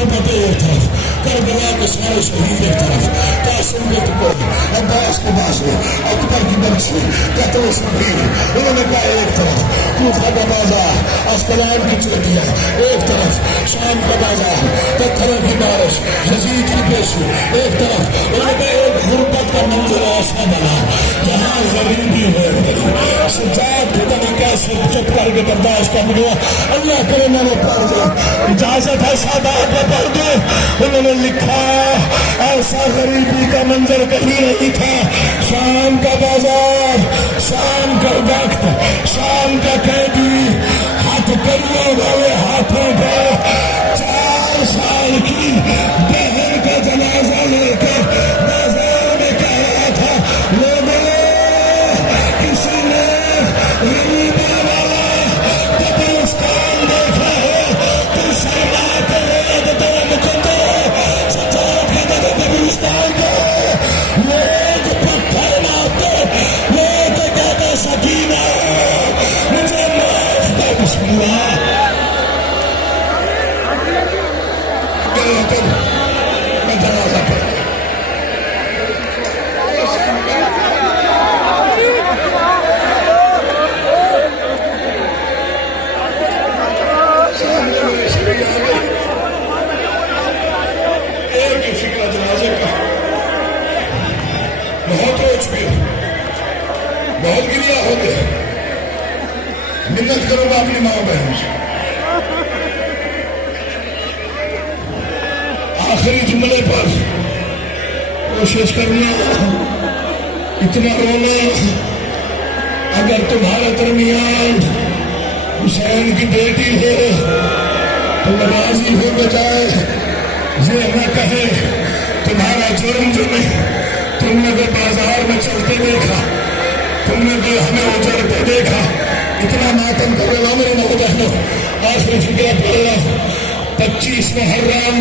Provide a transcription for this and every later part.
गुरबत एक तरफ, करबला के सारे शहीद एक तरफ, कासिम के टुकड़े, अब्बास के बासे, अकबर की बख्शी, कत्ल शबीर, उन्होंने कहा एक तरफ, कूफा का बाजार, अस्कलान की चोटियां एक तरफ, शाम का बाजार, पत्थरों की बारिश, यजीद की पेशी एक तरफ, उन्होंने कहा एक गुरबत का मंजर ऐसा बना जहां गरीबी हो गई। सज्जाद पता नहीं कैसे चुप करके बर्दाश्त कर लिया। अल्लाह करे मैंने पढ़ दो, इजाजत है सादात में पढ़ दो। उन्होंने लिखा ऐसा गरीबी का मंजर कहीं नहीं था। शाम का बाजार, शाम का वक्त, शाम का कैदी, हाथ करियों वाले हाथों पर 4 साल की बहन का जनाजा लेकर बाजार में कह रहा था, लोगों किसी ने गरीबी वाला कब्रिस्तान देखा है तो शर्माते लोग तो मुकद्दर सजाद के जगह कब्रिस्तान को लोग पत्थर मारते, लोग कहते सकीना मुझे माफ कर। बिस्मिल्लाह मैं जनाजा पढ़ बहुत गिरिया हो गया। मिन्नत करूंगा अपनी माँ बहन से। आखिरी जुमले पर कोशिश करना, इतना रोना अगर तुम्हारे दरमियान हुसैन की बेटी हो तो नाराजी हो बजाए ये न कहे तुम्हारा जुर्म जो नहीं, तुमने तो बाजार में चलते देखा, तुमने भी हमें उजड़ते देखा, इतना मातम करेगा मेरे नौ बहनों। आखिरी फिक्र पढ़ना 25 मुहर्रम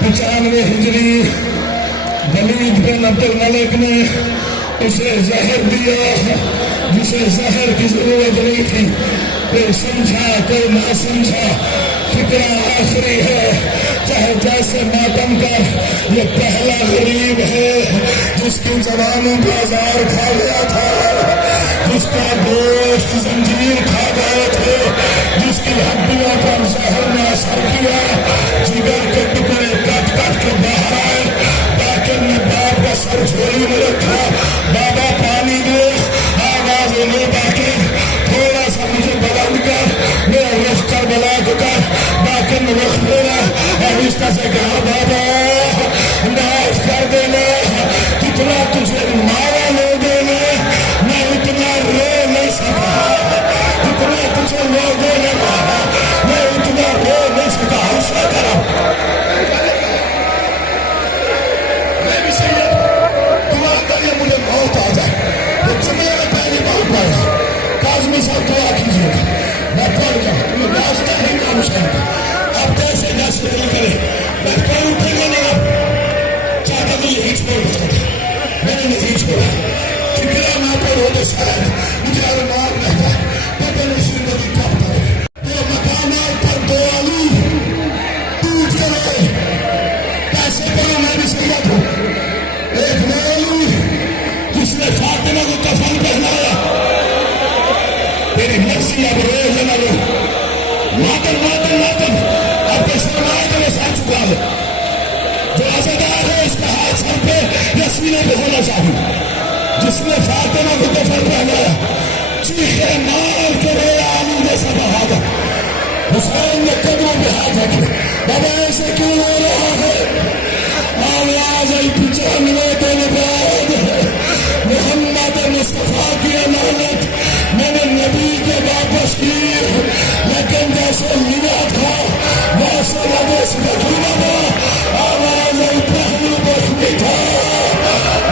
95 हिजरी वलीद बिन अब्दुल मलिक ने उसे जहर दिया जिसे जहर की जरूरत नहीं थी। कोई समझा कोई ना समझा, फिक्र आखिरी है। चाहे जैसे मातम कर, ये पहला गरीब है जिसकी जवानी बाजार खा गया था, जिसका गोश्त जंजीर खा गए थे, जिसकी हड्डियों पर जहर ने असर किया, जिगर के टुकड़े कट कट के बाहर आए। बाकिर ने बाप का सर झोली में रखा, बाबा पानी दे, आवाज ले बाकिर थोड़ा सा मुझे बुलंद कर, मेरा रुख कर बुला कर। बाकिर ने रुख बोला, आहिस्ता से कहा, बाबा माफ कर देना, कितना तुझे मारा लोगों ने, मैं इतना रो नहीं सका, इतना तुझे लोगों ने मारा, मैं इतना रो नहीं सका। हौसला करो, मैं भी सही दुआ करिए मुझे मौत आ जाए। वो जुमले में पहली बात पढ़ा, काज़मी साहब दुआ कीजिएगा, मैं पढ़ जाऊँ, तुम्हें रास्ता नहीं काम करता। आप कैसे कैसे नहीं करें, मैं कोई उठेंगे नहीं, चाहता तो यही छोड़ देता था, मैंने नहीं छोड़ा। फिक्रा ना पर होते शायद मुझे अरमान रहता, पता नहीं जिंदगी कब तक। दो मकानात पर 2 आलू टूट गए, कैसे पड़ा मैं भी सैयद हूँ। एक आलू जिसने फातिमा को कफन पहनाया, तेरी मर्जी अब रो या ना रो, मातम मातम मातम, आपके सरमाए को वो सर चुका ले। जो आज़ादार है उसका हाथ सर पे या सीने पे होना चाहिए। जिसने फातिमा को कफन पहनाया, चीखे मार के रोया आलू जैसा बहादुर। हुसैन ने कदमों पे हाथ रखे, बाबा ऐसे क्यों रो रहा है? आवाज आई 95 दिन बाद, मोहम्मद मुस्तफा की अमानत मैंने नबी को वापस की, लेकिन जैसे लिया था वैसे लगे सुबह था। आवाज आई पहलू जख्मी था,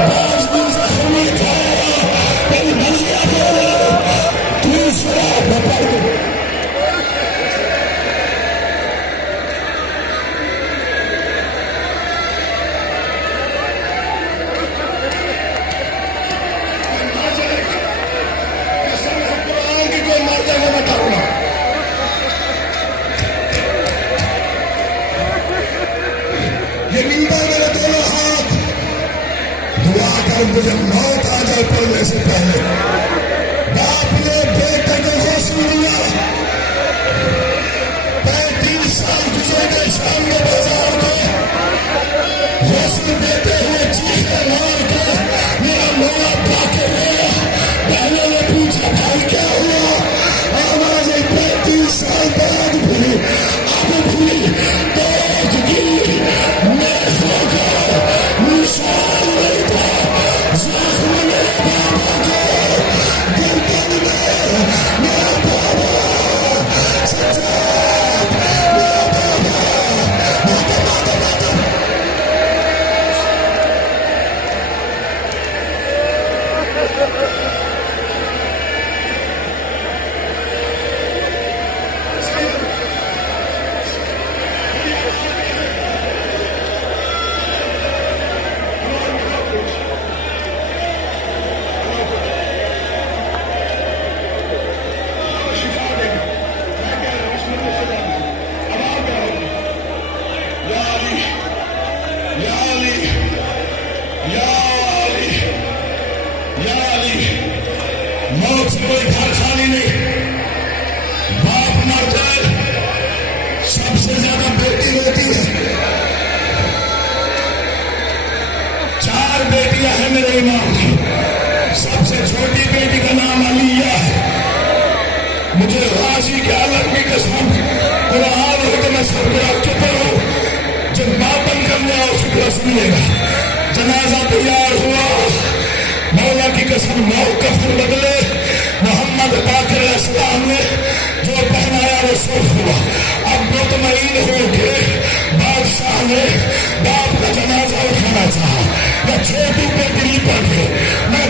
बाजू जख्मी था, तेरी मर्जिया बोले, दूसरा बता को जब मौत आ जाए पढ़ने से पहले, बाप ने बेटे को हौसला दिया। 35 साल गुजर गए शाम के बाजार को, हौसला देते हुए चीखे मार के मेरा मोड़ा पाके गया। पहले ने पूछा भाई क्या हुआ, आवाज 35 साल बाद भी अब भी दर्द की मेरे को निशान नहीं था। जख्म मेरे बाबा को गर्दन में, मेरा बाबा सज्जाद, मेरा बाबा माता। मौत से कोई घर खाली नहीं। बाप मर जाए सबसे ज्यादा बेटी रोती है। 4 बेटियां हैं मेरे इमाम की, सबसे छोटी बेटी का नाम अलिया है। मुझे राशि के अलग की कसम, कुरान हो तो मैं सब चुप रहूं। जब बाप बंद कर लिया शुक्र सुनिएगा। जनाजा तैयार हुआ, मौला की कसम मौकफ बदले। मोहम्मद बाकर इस्लाम ने जो पहनाया वो सुर्ख हुआ। अब मुतमईन हो के बादशाह ने बाप का जनाजा उठाना चाहा। मैं छोटी पे दिल्ली पर थे, मैं